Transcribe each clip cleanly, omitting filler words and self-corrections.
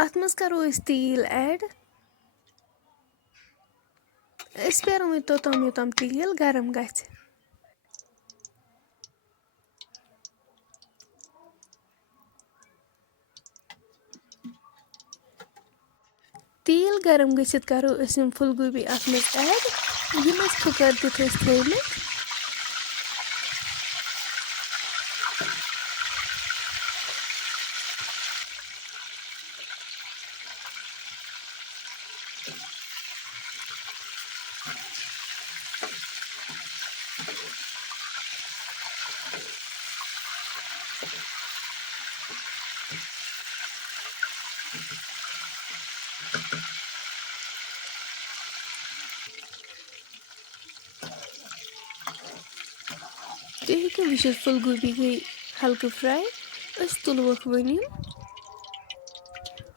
اَتھ منٛز کَرو أسۍ تیٖل ایڈ. أسۍ پیٛارو وۄنۍ توٚتام یوٚتام تیٖل گرم گژھِ. تیٖل گرم گٔژھِتھ کَرو أسۍ یِم پھُل گوٗبی اَتھ منٛز ایڈ یِم أسۍ پھٕکَر دِتھ ٲسۍ تھٲومٕتۍ. تُہۍ ہیٚکِو وٕچھِتھ پھُل گوٗبی گٔے ہلکہٕ فرٛاے. أسۍ تُلووکھ وۄنۍ یِم.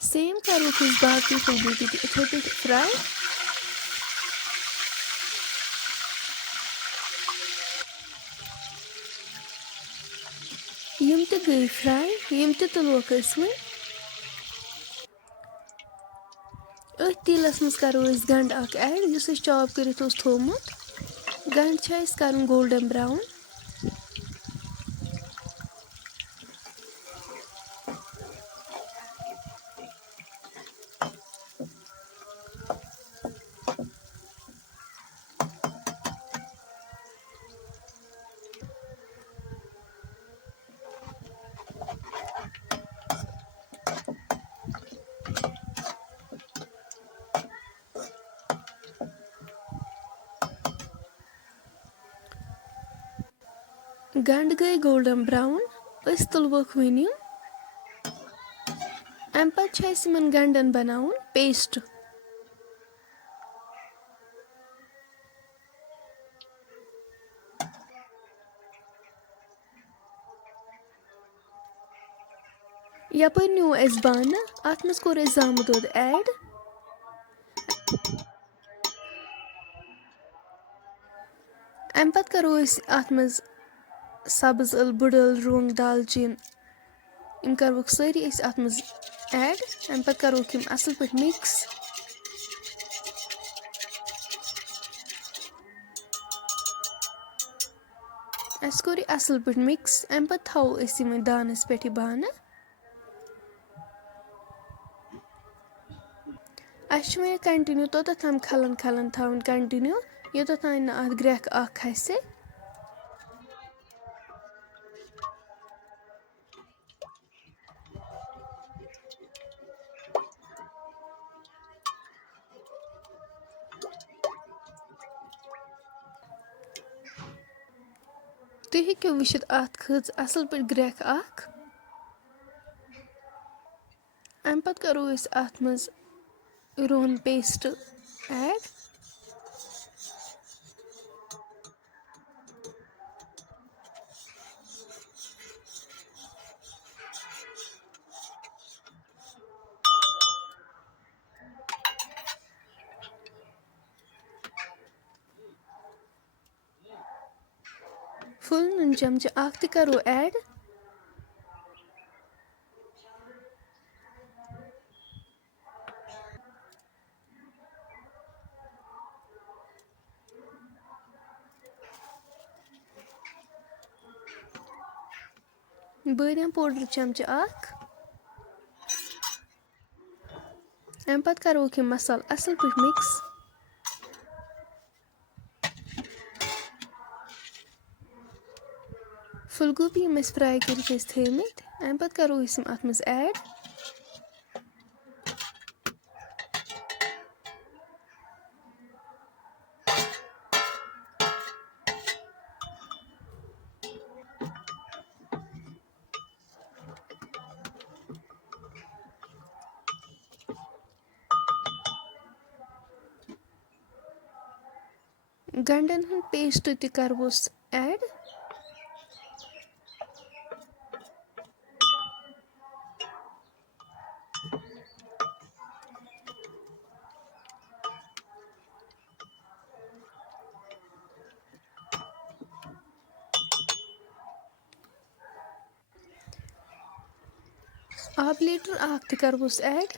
سیم کَروکھ أسۍ باقٕے پھُل گوٗبی تہِ یِتھَے پٲٹھۍ فرٛاے. یِم تہِ گٔے فرٛاے یِم تہِ تُلووکھ أسۍ وۄنۍ. أتھۍ تیٖلَس منٛز کَرو أسۍ گَنٛڈٕ اَکھ ایڈ یُس اَسہِ چاپ کٔرِتھ اوس تھوٚومُت. گَنٛڈٕ چھِ اَسہِ کَرُن گولڈَن برٛاوُن. گَنٛڈٕ گٔے گولڈَن برٛاوُن. أسۍ تُلووکھ وۄنۍ یِم. اَمہِ پَتہٕ چھُ اَسہِ یِمَن گَنٛڈَن بَناوُن پیسٹ. یَپٲرۍ نیوٗ اَسہِ بانہٕ اَتھ منٛز کوٚر اَسہِ زامُت دۄد ایڈ. اَمہِ پَتہٕ کَرو أسۍ اَتھ منٛز سبٕز ٲلہٕ بٕڈ ٲلہٕ رۄنٛگ دالچیٖن یِم کَرہوکھ سٲری أسۍ اَتھ منٛز ایڈ. اَمہِ پَتہٕ کَرہوکھ یِم اَصٕل پٲٹھۍ مِکٕس. اَسہِ کوٚر یہِ اَصٕل پٲٹھۍ مِکٕس. اَمہِ پَتہٕ تھاوو أسۍ یِمَے دانَس پٮ۪ٹھ یہِ بانہٕ. اَسہِ چھُ وۄنۍ کَنٹِنیوٗ توٚتَتھ تام کھَلَن کھَلَن تھاوٕنۍ کَنٹِنیوٗ یوٚتَتھ تام نہٕ اَتھ گرٛٮ۪کھ اَکھ کھَسہِ. تُہۍ ہیٚکِو وٕچھِتھ اَتھ کھٔژ اَصٕل پٲٹھۍ گرٛٮ۪کھ اَکھ. اَمہِ پَتہٕ کَرو أسۍ اَتھ منٛز رۄہَن پیسٹ ایڈ. پھُل نُن چَمچہٕ اَکھ تہِ کَرو ایڈ. بٲدیان پوڈر چَمچہٕ اَکھ. اَمہِ پَتہٕ کَروکھ یِم مصالہٕ اَصٕل پٲٹھۍ مِکٕس. پھُل گوٗبی یِم أسۍ فرٛاے کٔرِتھ ٲسۍ تھٲومٕتۍ اَمہِ پَتہٕ کَرو أسۍ یِم اَتھ منٛز ایڈ. گَنٛڈَن ہُنٛد پیسٹ تہِ کَرہوس ایڈ. آبہٕ لیٖٹر اَکھ تہِ کَرہوس ایڈ.